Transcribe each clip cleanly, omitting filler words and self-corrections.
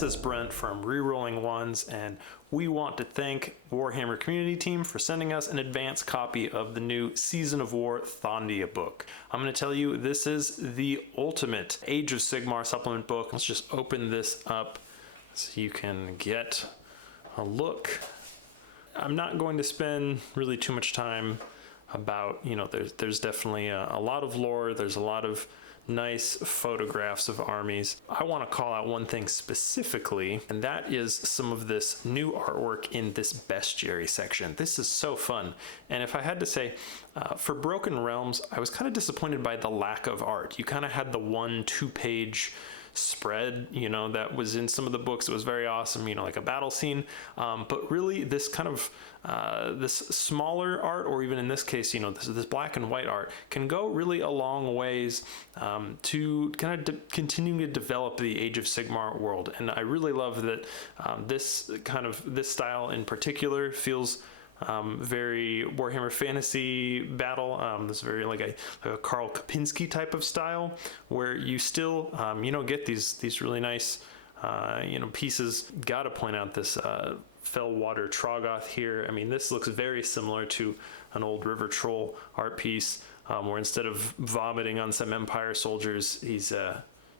This is Brent from Rerolling Ones, and we want to thank Warhammer Community team for sending us an advance copy of the new Season of War Thondia book. I'm going to tell you, this is the ultimate Age of Sigmar supplement book. Let's just open this up so you can get a look. I'm not going to spend really too much time about, there's definitely a lot of lore, there's a lot of nice photographs of armies. I want to call out one thing specifically, and that is some of this new artwork in this bestiary section. This is so fun. And if I had to say, for Broken Realms, I was kind of disappointed by the lack of art. You kind of had the 1-2 page spread, that was in some of the books. It was very awesome, like a battle scene. But really this kind of, this smaller art, or even in this case, this black and white art can go really a long ways to kind of continuing to develop the Age of Sigmar world. And I really love that this style in particular feels very Warhammer Fantasy battle. This is very like a Karl Kapinski type of style, where you still get these really nice pieces. Gotta point out this Fellwater Troggoth here. I mean, this looks very similar to an old River Troll art piece, where instead of vomiting on some Empire soldiers, he's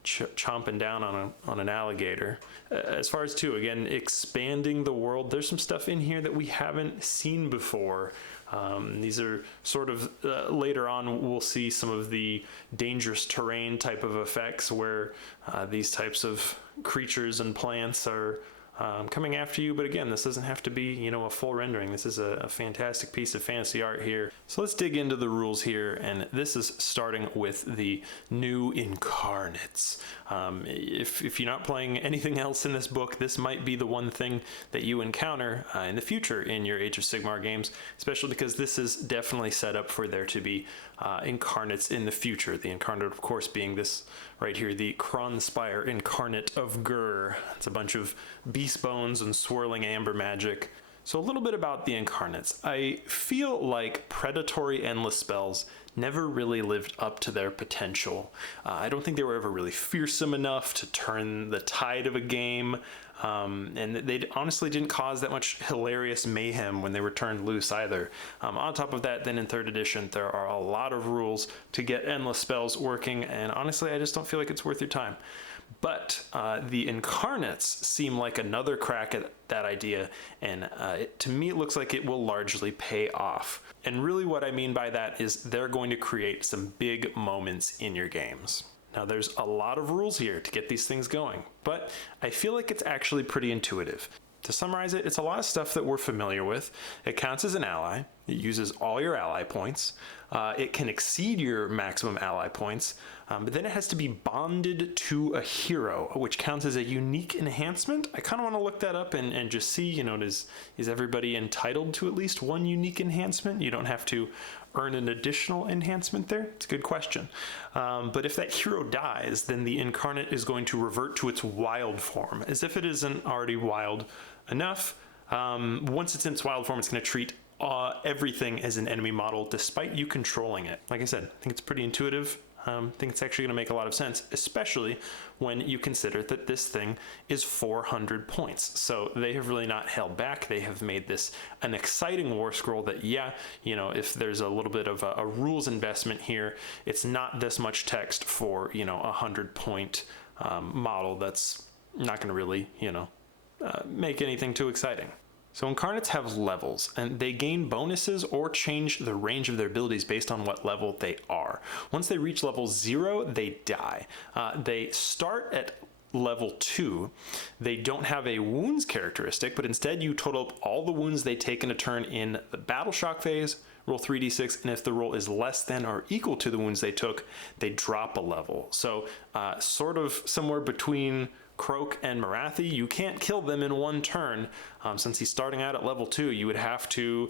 chomping down on an alligator. As far as again, expanding the world, there's some stuff in here that we haven't seen before. These are sort of later on we'll see some of the dangerous terrain type of effects, where these types of creatures and plants are coming after you. But again, this doesn't have to be a full rendering. This is a fantastic piece of fantasy art here. So let's dig into the rules here, and this is starting with the new Incarnates. If you're not playing anything else in this book, this might be the one thing that you encounter in the future in your Age of Sigmar games, especially because this is definitely set up for there to be Incarnates in the future. The Incarnate, of course, being this right here, the Kronspire Incarnate of Gur. It's a bunch of beast bones and swirling amber magic. So a little bit about the Incarnates. I feel like predatory endless spells never really lived up to their potential. I don't think they were ever really fearsome enough to turn the tide of a game. And they honestly didn't cause that much hilarious mayhem when they were turned loose either. On top of that, then in 3rd edition, there are a lot of rules to get endless spells working, and honestly, I just don't feel like it's worth your time. But the Incarnates seem like another crack at that idea, and to me it looks like it will largely pay off. And really what I mean by that is they're going to create some big moments in your games. Now there's a lot of rules here to get these things going, but I feel like it's actually pretty intuitive. To summarize it, it's a lot of stuff that we're familiar with. It counts as an ally. It uses all your ally points. It can exceed your maximum ally points, but then it has to be bonded to a hero, which counts as a unique enhancement. I kind of want to look that up and just see, is everybody entitled to at least one unique enhancement? You don't have to earn an additional enhancement there? It's a good question. But if that hero dies, then the Incarnate is going to revert to its wild form, as if it isn't already wild enough. Once it's in its wild form, it's going to treat everything as an enemy model, despite you controlling it. Like I said, I think it's pretty intuitive. I think it's actually going to make a lot of sense, especially when you consider that this thing is 400 points. So they have really not held back. They have made this an exciting war scroll that, if there's a little bit of a rules investment here, it's not this much text for, a 100-point model that's not going to really, make anything too exciting. So Incarnates have levels, and they gain bonuses or change the range of their abilities based on what level they are. Once they reach level 0, they die. They start at level 2. They don't have a wounds characteristic, but instead you total up all the wounds they take in a turn in the battle shock phase, roll 3d6, and if the roll is less than or equal to the wounds they took, they drop a level. So sort of somewhere between Croak and Marathi, you can't kill them in one turn. Since he's starting out at level 2, you would have to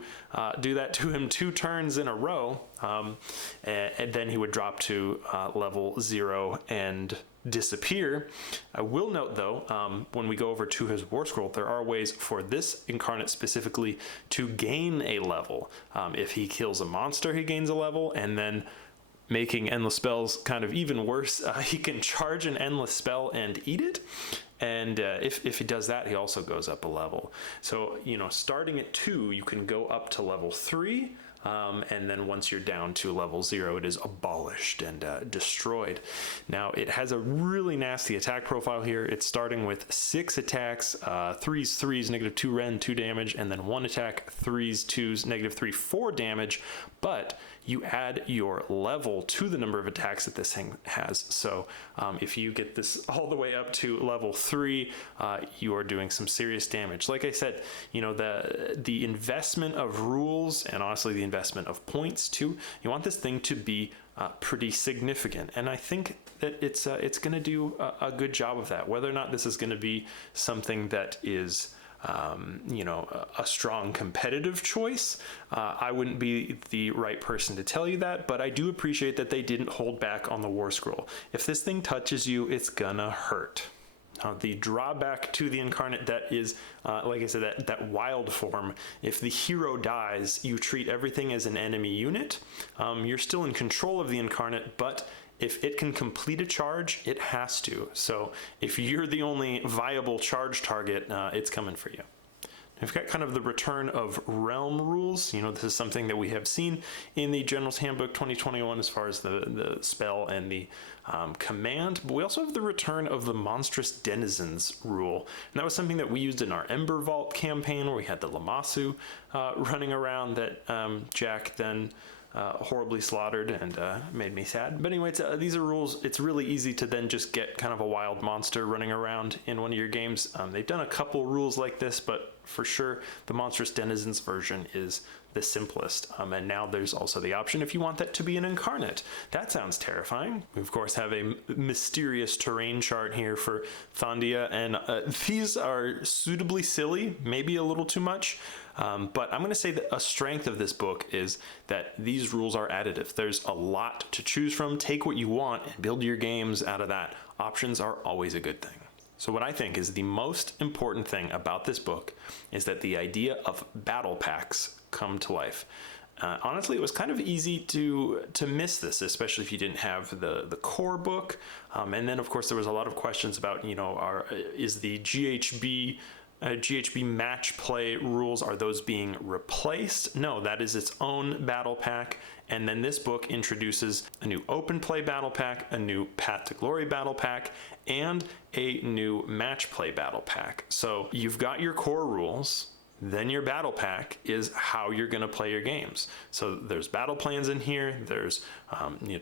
do that to him 2 turns in a row, and then he would drop to level 0 and disappear. I will note though, when we go over to his war scroll, there are ways for this Incarnate specifically to gain a level. If he kills a monster, he gains a level, and then making endless spells kind of even worse, he can charge an endless spell and eat it. And if he does that, he also goes up a level. So, starting at 2, you can go up to level 3. And then once you're down to level 0, it is abolished and destroyed. Now, it has a really nasty attack profile here. It's starting with 6 attacks, 3s, -2 Ren, 2 damage, and then 1 attack, 3s, 2s, -3, 4 damage. But you add your level to the number of attacks that this thing has. So if you get this all the way up to level 3, you are doing some serious damage. Like I said, the investment of rules, and honestly the investment of points too, you want this thing to be pretty significant. And I think that it's going to do a good job of that. Whether or not this is going to be something that is a strong competitive choice, I wouldn't be the right person to tell you that, but I do appreciate that they didn't hold back on the War Scroll. If this thing touches you, it's gonna hurt. The drawback to the Incarnate, that is, like I said, that wild form, if the hero dies, you treat everything as an enemy unit. You're still in control of the Incarnate, but if it can complete a charge, it has to. So if you're the only viable charge target, it's coming for you. We've got kind of the return of realm rules. This is something that we have seen in the General's Handbook 2021 as far as the spell and the command, but we also have the return of the Monstrous Denizens rule. And that was something that we used in our Ember Vault campaign, where we had the Lamassu running around that Jack then horribly slaughtered and made me sad. But anyway, these are rules. It's really easy to then just get kind of a wild monster running around in one of your games. They've done a couple rules like this, but for sure the Monstrous Denizens version is the simplest. And now there's also the option if you want that to be an Incarnate. That sounds terrifying. We of course have a mysterious terrain chart here for Thondia, and these are suitably silly, maybe a little too much. But I'm going to say that a strength of this book is that these rules are additive. There's a lot to choose from. Take what you want and build your games out of that. Options are always a good thing. So what I think is the most important thing about this book is that the idea of battle packs come to life. Honestly, it was kind of easy to miss this, especially if you didn't have the core book. And then, of course, there was a lot of questions about, is the GHB match play rules, are those being replaced? No, that is its own battle pack. And then this book introduces a new open play battle pack, a new Path to Glory battle pack, and a new match play battle pack. So you've got your core rules, then your battle pack is how you're going to play your games. So there's battle plans in here, there's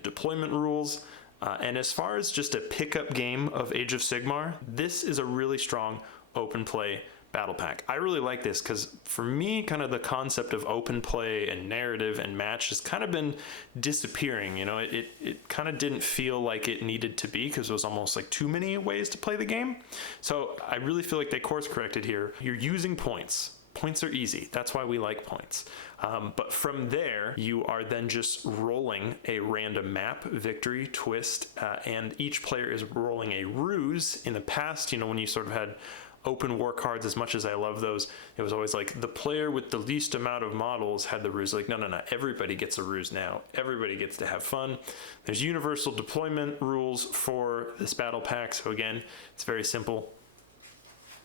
deployment rules, and as far as just a pickup game of Age of Sigmar, this is a really strong open play battle pack. I really like this because for me, kind of the concept of open play and narrative and match has kind of been disappearing. It kind of didn't feel like it needed to be because it was almost like too many ways to play the game. So I really feel like they course corrected here. You're using points. Points are easy. That's why we like points. But from there, you are then just rolling a random map, victory, twist, and each player is rolling a ruse. In the past, when you sort of had open war cards, as much as I love those, it was always like the player with the least amount of models had the ruse. Like, no, everybody gets a ruse now. Everybody gets to have fun. There's universal deployment rules for this battle pack. So again, it's very simple.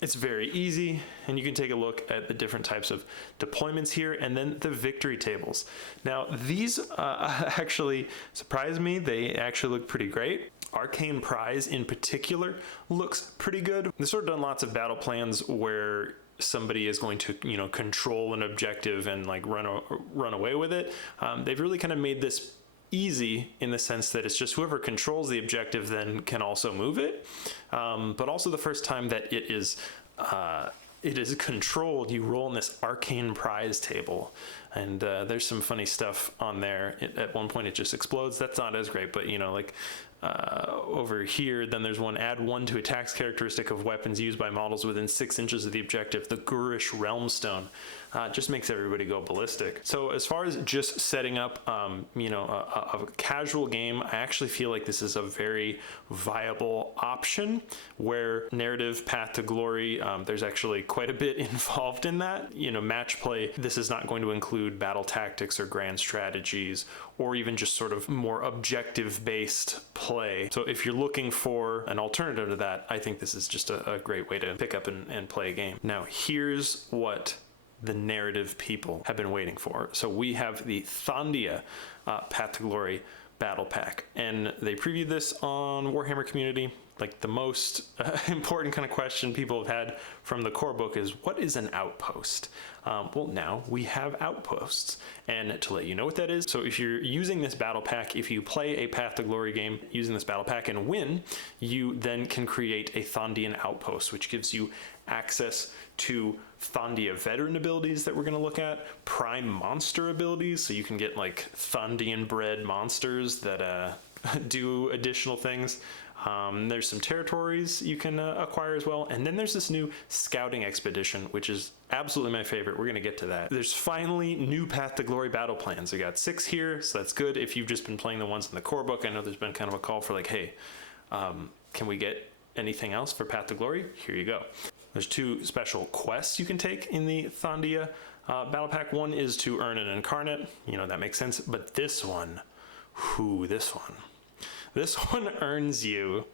It's very easy, and you can take a look at the different types of deployments here, and then the victory tables. Now, these actually surprised me. They actually look pretty great. Arcane Prize in particular looks pretty good. They've sort of done lots of battle plans where somebody is going to, control an objective and like run away with it. They've really kind of made this easy in the sense that it's just whoever controls the objective then can also move it. But also the first time that it is controlled, you roll in this Arcane Prize table, and there's some funny stuff on there. At one point it just explodes. That's not as great, but over here, then there's one, add 1 to attacks characteristic of weapons used by models within 6 inches of the objective. The Gurish Realm Stone just makes everybody go ballistic. So as far as just setting up, a casual game, I actually feel like this is a very viable option where narrative Path to Glory, there's actually quite a bit involved in that. Match play, this is not going to include battle tactics or grand strategies or even just sort of more objective based play. So if you're looking for an alternative to that, I think this is just a great way to pick up and play a game. Now, here's what the narrative people have been waiting for. So we have the Thondia Path to Glory battle pack, and they previewed this on Warhammer Community. Like, the most important kind of question people have had from the core book is, what is an outpost? Well, now we have outposts, and to let you know what that is, so if you're using this battle pack, if you play a Path to Glory game using this battle pack and win, you then can create a Thondian outpost, which gives you access to Thondia veteran abilities that we're going to look at, prime monster abilities, so you can get like Thondian bred monsters that do additional things. There's some territories you can acquire as well. And then there's this new scouting expedition, which is absolutely my favorite. We're going to get to that. There's finally new Path to Glory battle plans. I got 6 here, so that's good. If you've just been playing the ones in the core book, I know there's been kind of a call for like, hey, can we get anything else for Path to Glory? Here you go. There's 2 special quests you can take in the Thondia battle pack. One is to earn an Incarnate. You know, that makes sense. But this one, this one earns you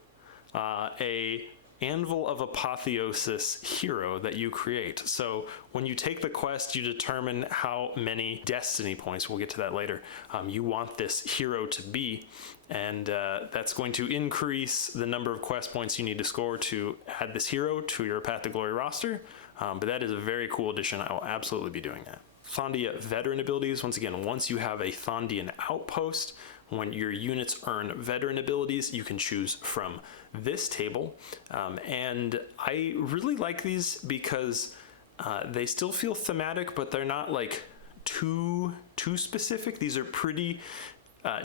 a Anvil of Apotheosis hero that you create. So when you take the quest, you determine how many destiny points, we'll get to that later, you want this hero to be. And that's going to increase the number of quest points you need to score to add this hero to your Path to Glory roster. But that is a very cool addition. I will absolutely be doing that. Thondia veteran abilities. Once again, once you have a Thondian outpost, when your units earn veteran abilities, you can choose from this table. And I really like these because they still feel thematic, but they're not like too specific. These are pretty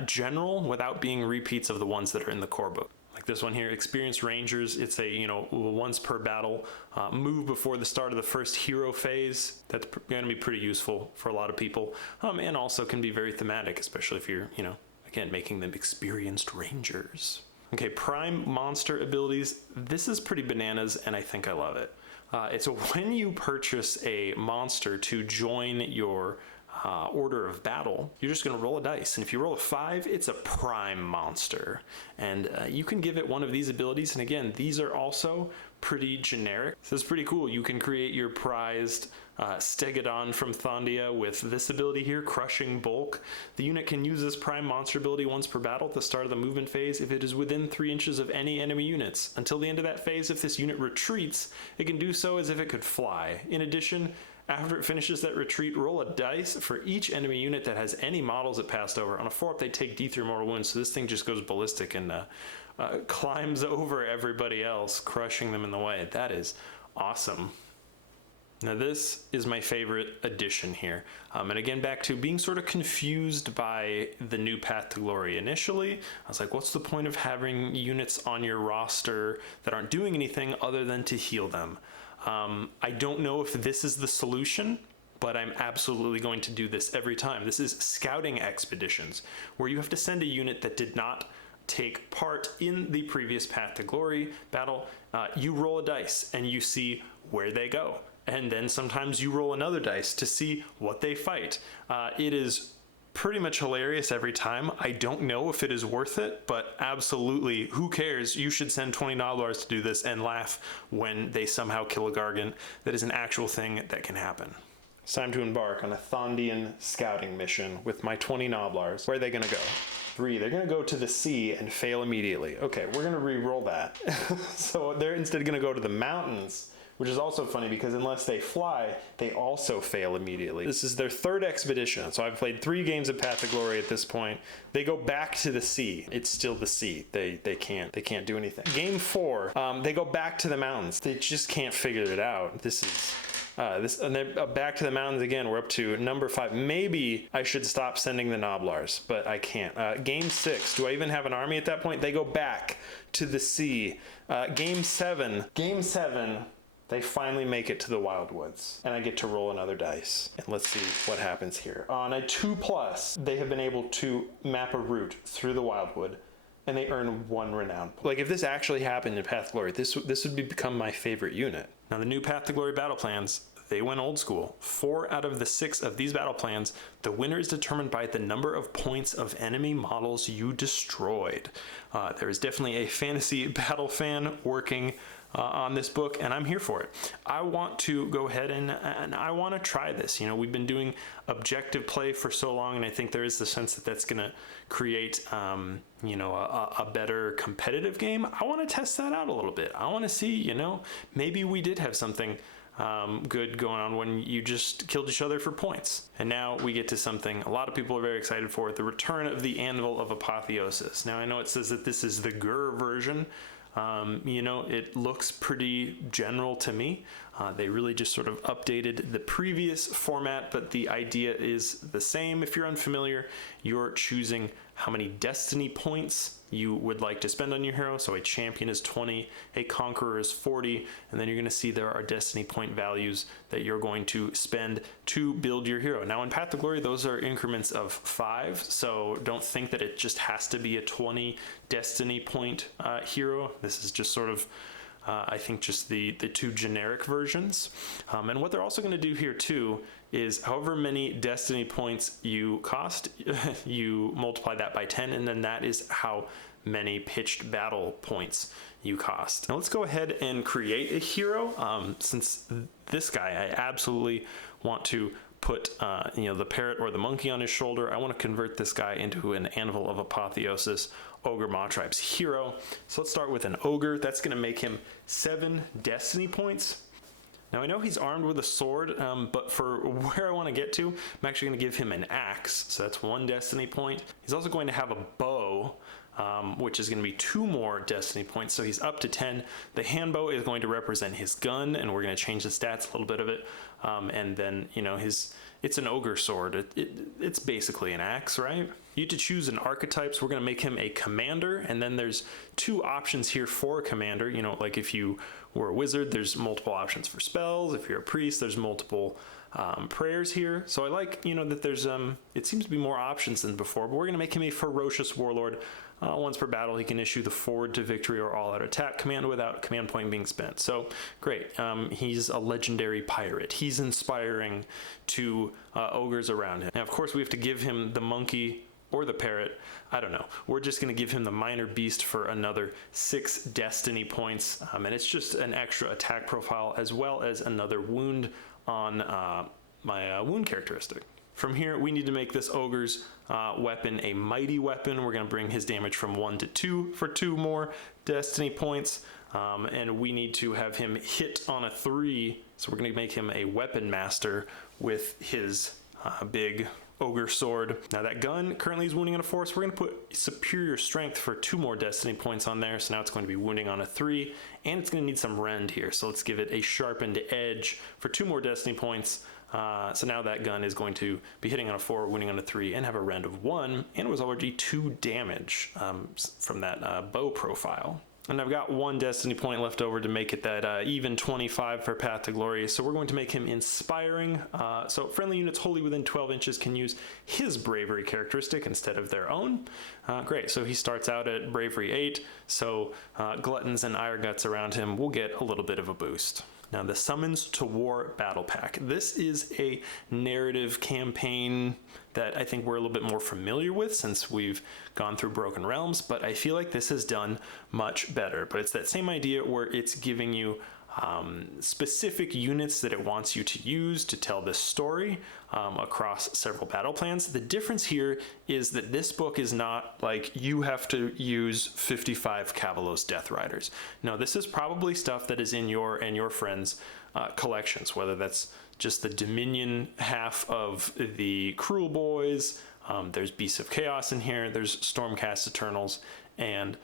general without being repeats of the ones that are in the core book. Like this one here, Experienced Rangers. It's a, you know, once per battle move before the start of the first hero phase. That's going to be pretty useful for a lot of people, and also can be very thematic, especially if you're, you know, again, making them Experienced Rangers. Okay, prime monster abilities. This is pretty bananas, and I think I love it. It's when you purchase a monster to join your order of battle, you're just going to roll a dice, and if you roll a 5, it's a prime monster, and you can give it one of these abilities. And again, these are also pretty generic. So it's pretty cool. You can create your prized Stegodon from Thondia with this ability here, Crushing Bulk. The unit can use this prime monster ability once per battle at the start of the movement phase if it is within 3 inches of any enemy units. Until the end of that phase, if this unit retreats, it can do so as if it could fly. In addition, after it finishes that retreat, roll a dice for each enemy unit that has any models it passed over. On a 4-up, they take D3 mortal wounds, so this thing just goes ballistic and climbs over everybody else, crushing them in the way. That is awesome. Now this is my favorite addition here. And again, back to being sort of confused by the new Path to Glory. Initially, I was like, what's the point of having units on your roster that aren't doing anything other than to heal them? I don't know if this is the solution, but I'm absolutely going to do this every time. This is scouting expeditions, where you have to send a unit that did not take part in the previous Path to Glory battle. You roll a dice and you see where they go. And then sometimes you roll another dice to see what they fight. It is pretty much hilarious every time. I don't know if it is worth it, but absolutely, who cares? You should send 20 Noblars to do this and laugh when they somehow kill a Gargant. That is an actual thing that can happen. It's time to embark on a Thondian scouting mission with my 20 Noblars. Where are they going to go? 3. They're going to go to the sea and fail immediately. Okay, we're going to re-roll that. So they're instead going to go to the mountains, which is also funny because unless they fly, they also fail immediately. This is their 3rd expedition. So I've played 3 games of Path to Glory at this point. They go back to the sea. It's still the sea. They can't do anything. Game 4, they go back to the mountains. They just can't figure it out. This is and they're back to the mountains again. We're up to number 5. Maybe I should stop sending the Noblars, but I can't. Game 6, do I even have an army at that point? They go back to the sea. Game 7, they finally make it to the Wildwoods, and I get to roll another dice. And let's see what happens here. On a 2+, they have been able to map a route through the Wildwood, and they earn 1 renown point. Like, if this actually happened in Path to Glory, this would become my favorite unit. Now, the new Path to Glory battle plans, they went old school. 4 out of the 6 of these battle plans, the winner is determined by the number of points of enemy models you destroyed. There is definitely a fantasy battle fan working on this book, and I'm here for it. I want to go ahead and I want to try this. You know, we've been doing objective play for so long, and I think there is the sense that that's going to create, you know, a better competitive game. I want to test that out a little bit. I want to see, you know, maybe we did have something good going on when you just killed each other for points. And now we get to something a lot of people are very excited for, the return of the Anvil of Apotheosis. Now I know it says that this is the GUR version. You know, it looks pretty general to me. They really just sort of updated the previous format, but the idea is the same. If you're unfamiliar, you're choosing how many destiny points you would like to spend on your hero. So a champion is 20, a conqueror is 40, and then you're going to see there are destiny point values that you're going to spend to build your hero. Now in Path to Glory, those are increments of 5, so don't think that it just has to be a 20 destiny point hero. This is just sort of I think just the 2 generic versions. And what they're also going to do here too is however many destiny points you cost, you multiply that by 10, and then that is how many pitched battle points you cost. Now let's go ahead and create a hero. Since this guy, I absolutely want to put you know, the parrot or the monkey on his shoulder. I want to convert this guy into an Anvil of Apotheosis Ogre Mawtribe's hero. So let's start with an ogre. That's going to make him 7 destiny points. Now I know he's armed with a sword, but for where I want to get to, I'm actually going to give him an axe. So that's 1 destiny point. He's also going to have a bow, which is going to be 2 more destiny points, so he's up to 10. The hand bow is going to represent his gun, and we're going to change the stats a little bit of it. And then, you know, it's an ogre sword. It's basically an axe, right? You get to choose an archetype, so we're going to make him a commander, and then there's 2 options here for a commander. You know, like if you were a wizard, there's multiple options for spells. If you're a priest, there's multiple prayers here. So I like, you know, that there's it seems to be more options than before, but we're going to make him a ferocious warlord. Once per battle, he can issue the forward to victory or all-out attack command without command point being spent. So great. He's a legendary pirate. He's inspiring to ogres around him. Now, of course, we have to give him the monkey or the parrot. I don't know. We're just going to give him the minor beast for another 6 destiny points. And it's just an extra attack profile as well as another wound on my wound characteristic. From here, we need to make this ogre's weapon a mighty weapon. We're going to bring his damage from 1 to 2 for 2 more destiny points. And we need to have him hit on a 3. So we're going to make him a weapon master with his big ogre sword. Now that gun currently is wounding on a 4, so we're going to put superior strength for 2 more destiny points on there. So now it's going to be wounding on a 3, and it's going to need some rend here. So let's give it a sharpened edge for 2 more destiny points. So now that gun is going to be hitting on a 4, wounding on a 3, and have a rend of 1, and it was already 2 damage from that bow profile. And I've got 1 destiny point left over to make it that even 25 for Path to Glory. So we're going to make him inspiring. So friendly units wholly within 12 inches can use his bravery characteristic instead of their own. Great, so he starts out at bravery 8. So gluttons and ire guts around him will get a little bit of a boost. Now the Summons to War Battle Pack. This is a narrative campaign that I think we're a little bit more familiar with since we've gone through Broken Realms, but I feel like this is done much better. But it's that same idea where it's giving you specific units that it wants you to use to tell this story across several battle plans. The difference here is that this book is not like you have to use 55 Cavalos Death Riders. No, this is probably stuff that is in your and your friends' collections, whether that's just the Dominion half of the Cruel Boys, there's Beasts of Chaos in here, there's Stormcast Eternals, and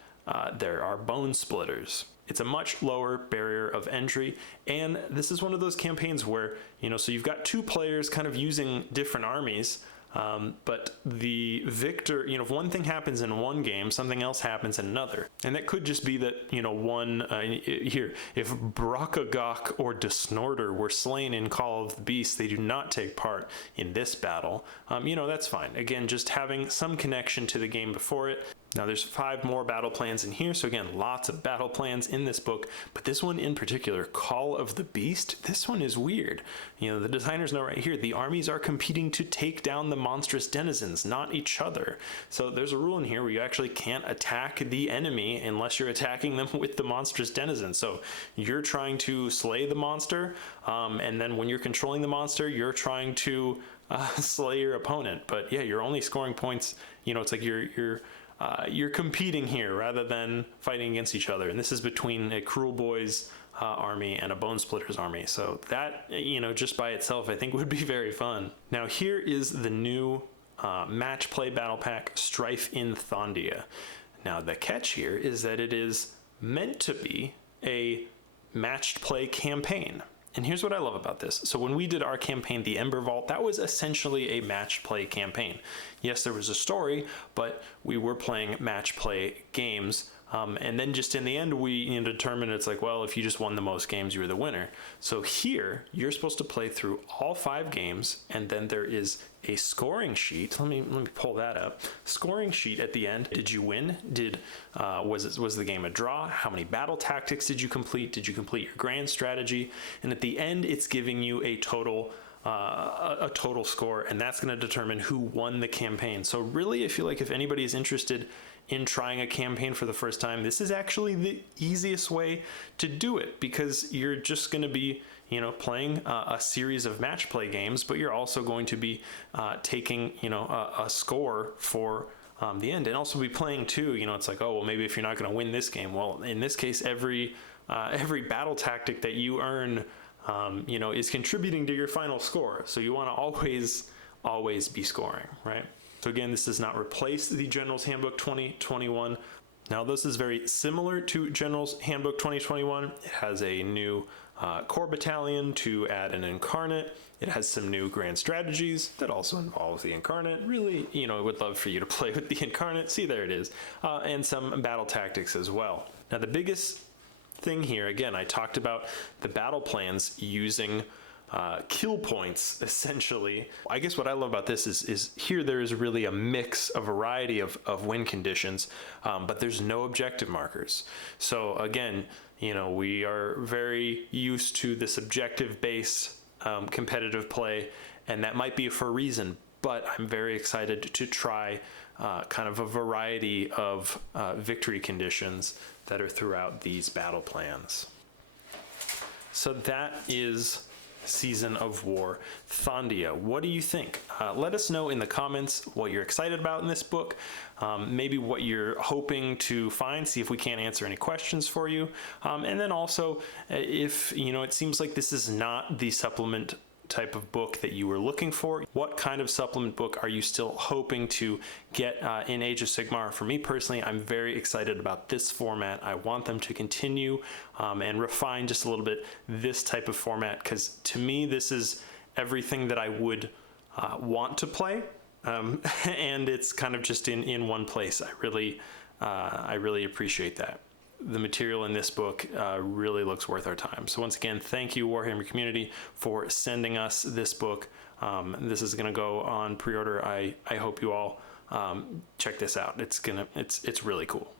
there are Bone Splitters. It's a much lower barrier of entry, and this is one of those campaigns where, you know, so you've got 2 players kind of using different armies, but the victor, you know, if one thing happens in one game, something else happens in another. And that could just be that, you know, here, if Brakagok or Desnorder were slain in Call of the Beast, they do not take part in this battle. You know, that's fine. Again, just having some connection to the game before it. Now there's 5 more battle plans in here, so again, lots of battle plans in this book, but this one in particular, Call of the Beast, this one is weird. You know, the designers know right here, the armies are competing to take down the monstrous denizens, not each other. So there's a rule in here where you actually can't attack the enemy unless you're attacking them with the monstrous denizens. So you're trying to slay the monster, and then when you're controlling the monster, you're trying to slay your opponent. But yeah, you're only scoring points, you know, it's like you're competing here rather than fighting against each other. And this is between a Cruel Boys army and a Bone Splitters army. So that, you know, just by itself, I think would be very fun. Now here is the new match play battle pack, Strife in Thondia. Now the catch here is that it is meant to be a matched play campaign. And here's what I love about this. So when we did our campaign, the Ember Vault, that was essentially a match play campaign. Yes, there was a story, but we were playing match play games. And then just in the end, we determined it's like, well, if you just won the most games, you were the winner. So here, you're supposed to play through all 5 games, and then there is a scoring sheet. Let me pull that up. Scoring sheet at the end. Did you win? Was the game a draw? How many battle tactics did you complete? Did you complete your grand strategy? And at the end, it's giving you a total score, and that's going to determine who won the campaign. So really, I feel like if anybody is interested in trying a campaign for the first time, this is actually the easiest way to do it, because you're just going to be, you know, playing a series of match play games, but you're also going to be taking, you know, a score for the end, and also be playing too. You know, it's like, oh, well, maybe if you're not going to win this game, well, in this case, every battle tactic that you earn, you know, is contributing to your final score. So you want to always be scoring, right? So again, this does not replace the General's Handbook 2021. Now this is very similar to General's Handbook 2021. It has a new core battalion to add an Incarnate. It has some new grand strategies that also involve the Incarnate. Really, you know, I would love for you to play with the Incarnate. See, there it is. And some battle tactics as well. Now the biggest thing here, again, I talked about the battle plans using kill points, essentially. I guess what I love about this is here there is really a mix, a variety of win conditions, but there's no objective markers. So again, you know, we are very used to this objective base competitive play, and that might be for a reason, but I'm very excited to try kind of a variety of victory conditions that are throughout these battle plans. So that is Season of War Thondia. What do you think? Let us know in the comments what you're excited about in this book, maybe what you're hoping to find, see if we can't answer any questions for you, and then also if, you know, it seems like this is not the supplement type of book that you were looking for, what kind of supplement book are you still hoping to get in Age of Sigmar? For me personally, I'm very excited about this format. I want them to continue and refine just a little bit this type of format, because to me this is everything that I would want to play, and it's kind of just in one place. I really appreciate that. The material in this book really looks worth our time. So once again, thank you, Warhammer Community, for sending us this book. This is gonna go on pre-order. I hope you all check this out. It's really cool.